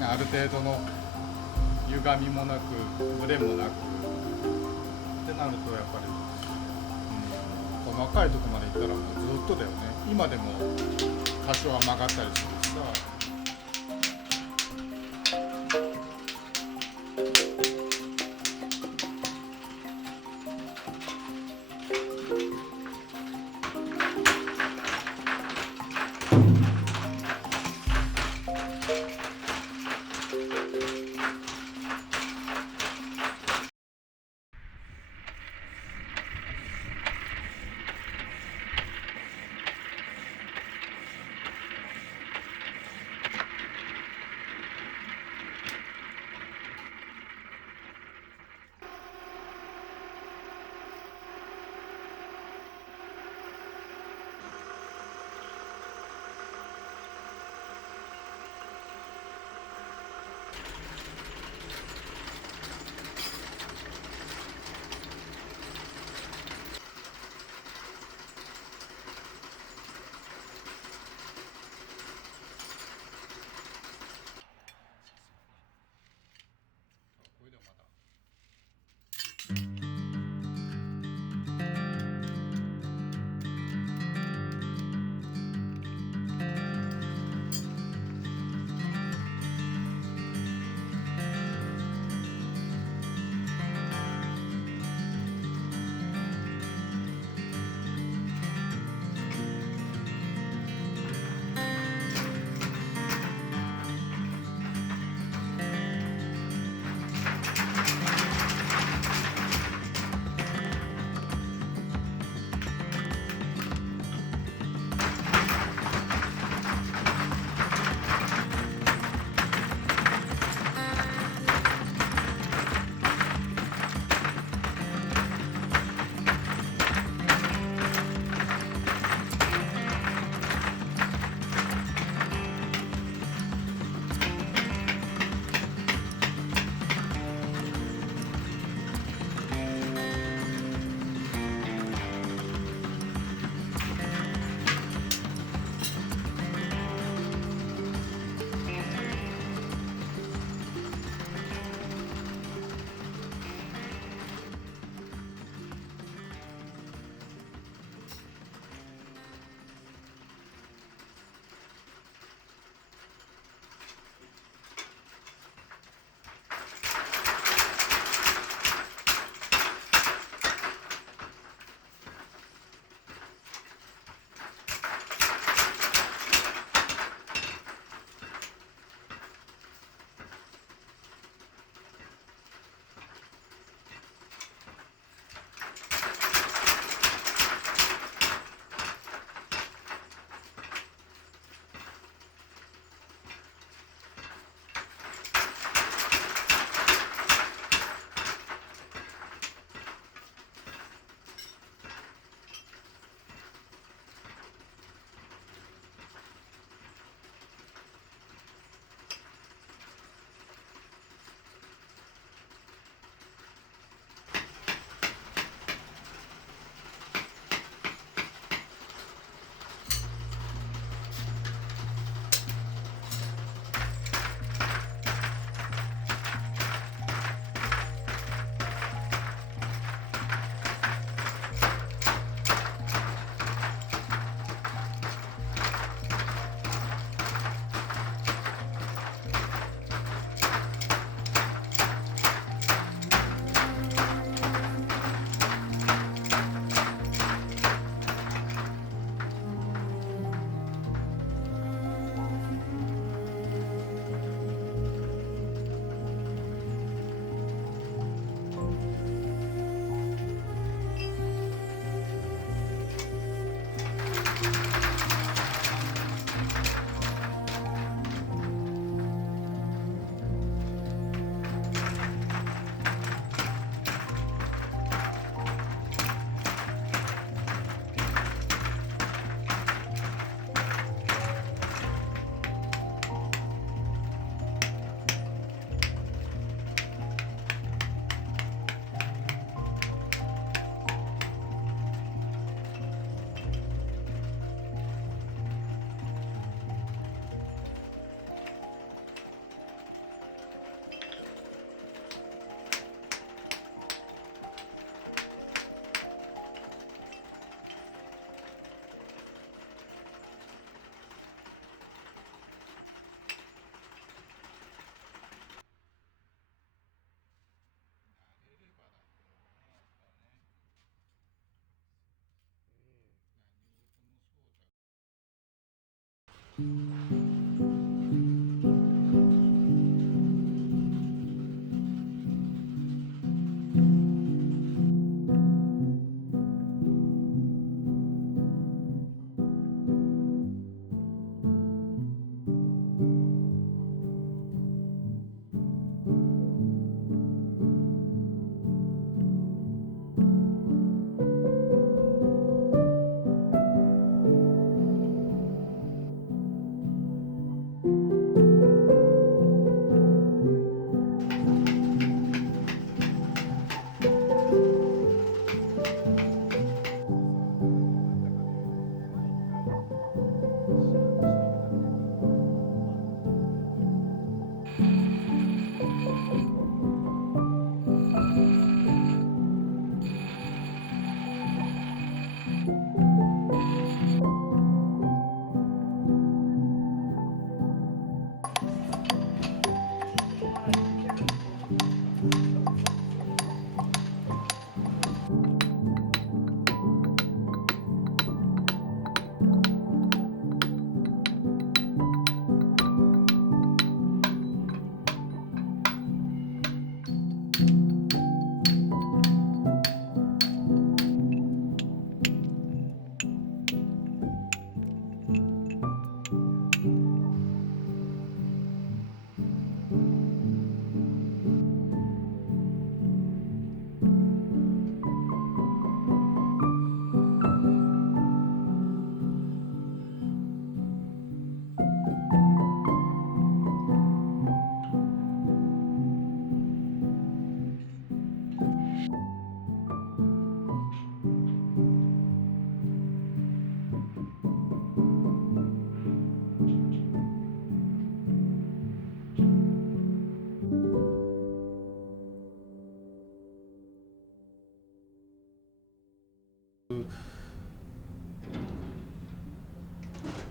ある程度の歪みもなくブレもなくってなるとやっぱり、細かいとこまでいったらもうずっとだよね。今でも多少は曲がったりするしさ。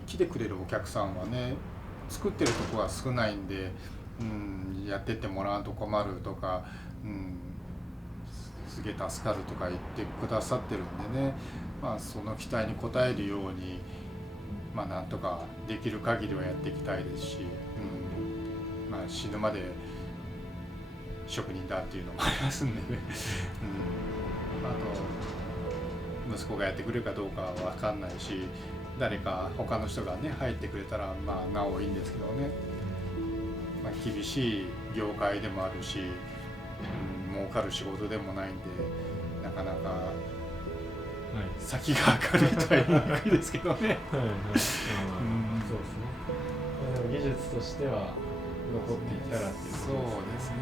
来てくれるお客さんはね、作ってるとこは少ないんで、やってってもらうと困るとか、すげえ助かるとか言ってくださってるんでね、その期待に応えるように、なんとかできる限りはやっていきたいですし、死ぬまで職人だっていうのもありますんでね、あと息子がやってくれるかどうかは分かんないし、誰か他の人がね入ってくれたらなおいいんですけどね、厳しい業界でもあるし、儲かる仕事でもないんで、なかなか先が明るいとは言いにくいですけどね。そうですね。でも技術としては残っていったらっていうことですね。そうですね。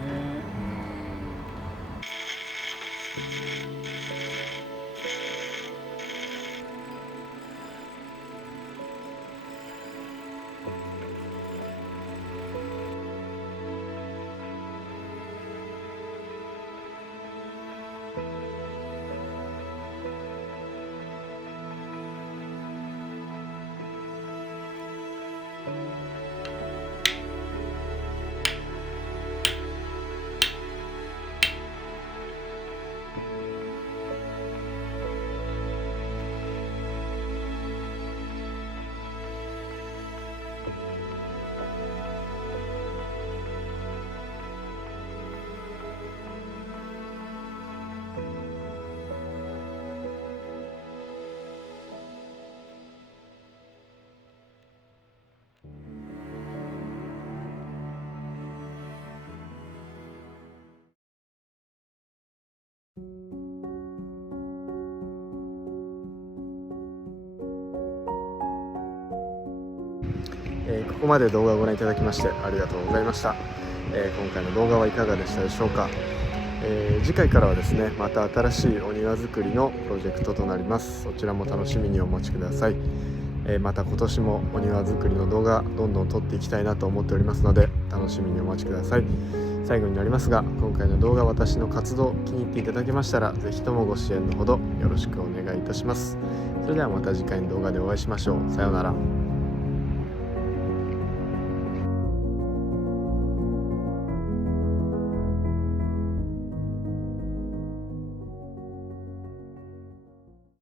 ここまで動画をご覧いただきましてありがとうございました。今回の動画はいかがでしたでしょうか。次回からはですね、また新しいお庭作りのプロジェクトとなります。そちらも楽しみにお待ちください。また今年もお庭作りの動画どんどん撮っていきたいなと思っておりますので、楽しみにお待ちください。最後になりますが、今回の動画、私の活動気に入っていただけましたら、ぜひともご支援のほどよろしくお願いいたします。それではまた次回の動画でお会いしましょう。さようなら。